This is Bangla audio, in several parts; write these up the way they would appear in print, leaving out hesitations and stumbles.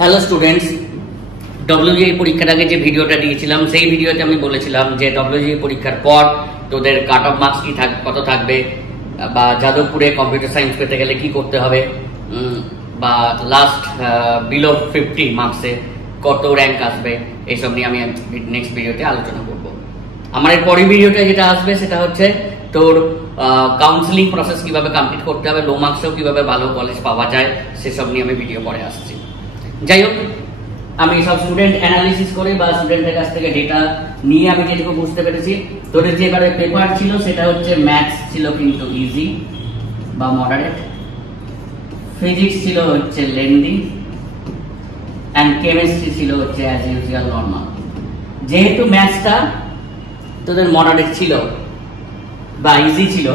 হ্যালো স্টুডেন্টস, ডব্লিউজিই পরীক্ষার আগে যে ভিডিওটা দিয়েছিলাম সেই ভিডিওতে আমি বলেছিলাম যে ডব্লিউজিই পরীক্ষার পর তোদের কাট অফ মার্কস কি কত থাকবে, বা যাদবপুরে কম্পিউটার সায়েন্স পেতে গেলে কি করতে হবে, বা লাস্ট বিলো 50 মার্কসে কত র্যাঙ্ক আসবে, এইসব নিয়ে আমি নেক্সট ভিডিওতে আলোচনা করব। আমার এর পরের ভিডিওটা যেটা আসবে সেটা হচ্ছে তোর কাউন্সিলিং প্রসেস কিভাবে কমপ্লিট করতে হবে, লো মার্কসেও কিভাবে ভালো কলেজ পাওয়া যায় সেসব নিয়ে আমি ভিডিও পরে আসছি। যাই হোক, আমি সব স্টুডেন্ট অ্যানালিসিস করে বা স্টুডেন্টের কাছ থেকে ডেটা নিয়ে আমি যেটুকু বুঝতে পেরেছি, তোদের যে এবারে পেপার ছিল সেটা হচ্ছে ম্যাথস ছিল কিন্তু ইজি বা মডারেট, ফিজিক্স ছিল হচ্ছে লেন্দি, অ্যান্ড কেমিস্ট্রি ছিল হচ্ছে অ্যাজ ইউজুয়াল নর্মাল। যেহেতু ম্যাথসটা তোদের মডারেট ছিল বা ইজি ছিল,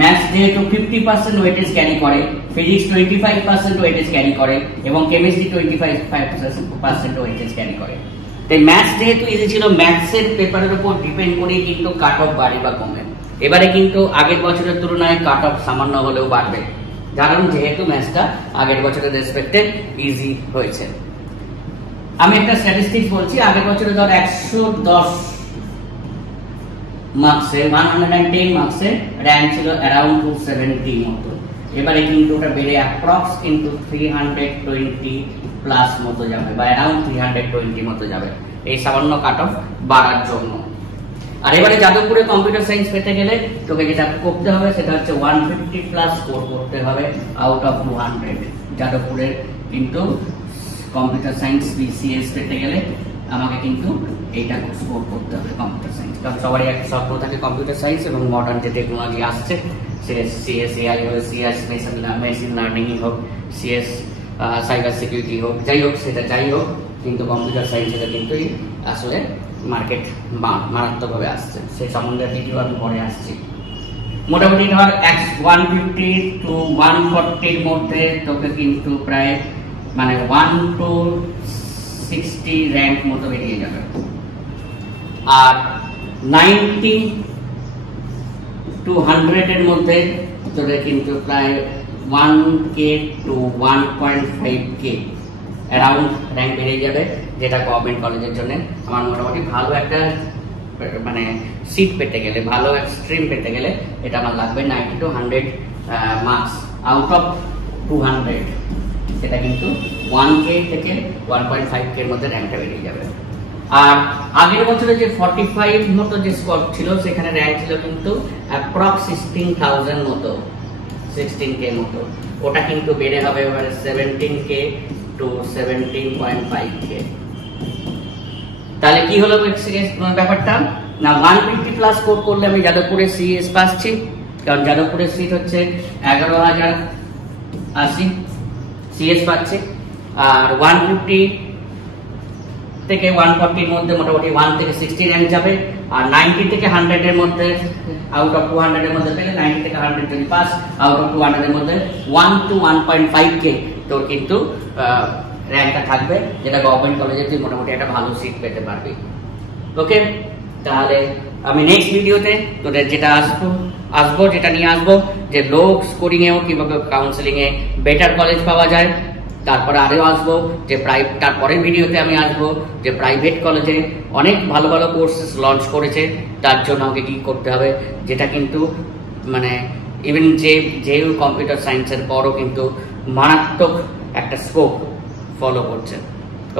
ম্যাথস যেহেতু 50% ওয়েটেজ ক্যারি করে, ফিজিক্স 25% ওয়েটেজ ক্যারি করে এবং কেমিস্ট্রি 25% ওয়েটেজ ক্যারি করে। তাই ম্যাথস যেহেতু ইজি ছিল, ম্যাথসের পেপারের উপর ডিপেন্ড করেই কিন্তু কাট অফ বাড়ে বা কমে। এবারে কিন্তু আগের বছরের তুলনায় কাট অফ সামান্য হলেও বাড়বে, কারণ যেহেতু ম্যাথসটা আগের বছরের রেসপেক্টে ইজি হয়েছে। আমি একটা স্ট্যাটিস্টিক্স বলছি, আগের বছরে ধর 110 মার্কসে 110 মার্কসে র্যাঙ্ক ছিল অ্যারাউন্ড 270 মতো। এবারে কিন্তু ওটা বেড়ে অ্যাপ্রক্স কিন্তু 320 প্লাস মতো যাবে বা অ্যারাউন্ড 320 মতো যাবে, এই সামান্য কাট অফ বাড়ার জন্য। আর এবারে যাদবপুরে কম্পিউটার সায়েন্স পেতে গেলে তোকে যেটা করতে হবে সেটা হচ্ছে 150 প্লাস স্কোর করতে হবে আউট অফ 200। যাদবপুরের কিন্তু কম্পিউটার সায়েন্স বিসিএস পেতে গেলে আমাকে কিন্তু এইটা স্কোর করতে হবে কম্পিউটার সায়েন্স, কারণ সবারই একটা স্বপ্ন থাকে কম্পিউটার সায়েন্স এবং মডার্ন যে টেকনোলজি আসছে, সিএস এআই হোক, সিএস মেশিন লার্নিং হোক, সিএস সাইবার সিকিউরিটি হোক, যাই হোক সেটা যাই হোক, কিন্তু কম্পিউটার সায়েন্স এটা কিন্তু আসলে মার্কেট মারাত্মকভাবে আসছে, সেই সম্বন্ধে ভিডিও আমি পরে আসছি। মোটামুটি ধর 150 to 140 মধ্যে তোকে কিন্তু প্রায় মানে 1 to 60 র্যাঙ্ক মতো বেরিয়ে যাবে। আর 90 to 100 এর মধ্যে তোদের কিন্তু প্রায় 1K to 1.5K around rank বেরিয়ে যাবে, যেটা গভর্নমেন্ট কলেজের জন্য আমার মোটামুটি ভালো একটা মানে সিট পেতে গেলে, ভালো স্ট্রিম পেতে গেলে এটা আমার লাগবে 90 to 100 মার্কস আউট অফ 200। সেটা কিন্তু 1K থেকে 1.5K এর মধ্যে র্যাঙ্কটা বেরিয়ে যাবে। আর আগের বছরে যে 45 মতো যে স্কোর ছিল, সেখানে র্যাঙ্ক ছিল কিন্তু অ্যাপ্রক্স 16,000 মতো, 16K মতো। ওটা কিন্তু বেড়ে হবে এবারে 17K to 17.5K। তাহলে কি হলো ব্যাপারটা না, 150 প্লাস স্কোর করলে আমি যাদবপুরে সিএস পাচ্ছি, কারণ যাদবপুরের সিট হচ্ছে 11,080 সিএস পাচ্ছে। আর 150 থেকে 140 এর মধ্যে মোটামুটি 1 থেকে 60 র্যাঙ্ক যাবে। আর 90 থেকে 100 এর মধ্যে আউট অফ 200 এর মধ্যে পেলে 90 থেকে 100 যদি পাস, আউট অফ 200 এর মধ্যে 1 to 1.5K তোর কিন্তু র্যাঙ্কটা থাকবে, যেটা গভর্নমেন্ট কলেজে তুই মোটামুটি একটা ভালো সিট পেতে পারবি। ওকে, তাহলে আমি নেক্সট ভিডিওতে তোদের যেটা আসবো যেটা নিয়ে আসবো যে লো স্কোরিং এও কিভাবে কাউন্সিলিং এ বেটার কলেজ পাওয়া যায়। তারপরে আরও আসবো যে তারপরের ভিডিওতে আমি আসবো যে প্রাইভেট কলেজে অনেক ভালো ভালো কোর্সেস লঞ্চ করেছে, তার জন্য আমাকে কি করতে হবে, যেটা কিন্তু মানে ইভেন যে কম্পিউটার সায়েন্সের পরও কিন্তু মারাত্মক একটা স্কোপ ফলো করছে।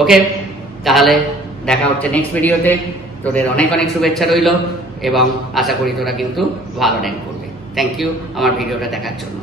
ওকে, তাহলে দেখা হচ্ছে নেক্সট ভিডিওতে। তোদের অনেক অনেক শুভেচ্ছা রইল এবং আশা করি তোরা কিন্তু ভালো র্যাঙ্ক করবে। থ্যাংক ইউ আমার ভিডিওটা দেখার জন্য।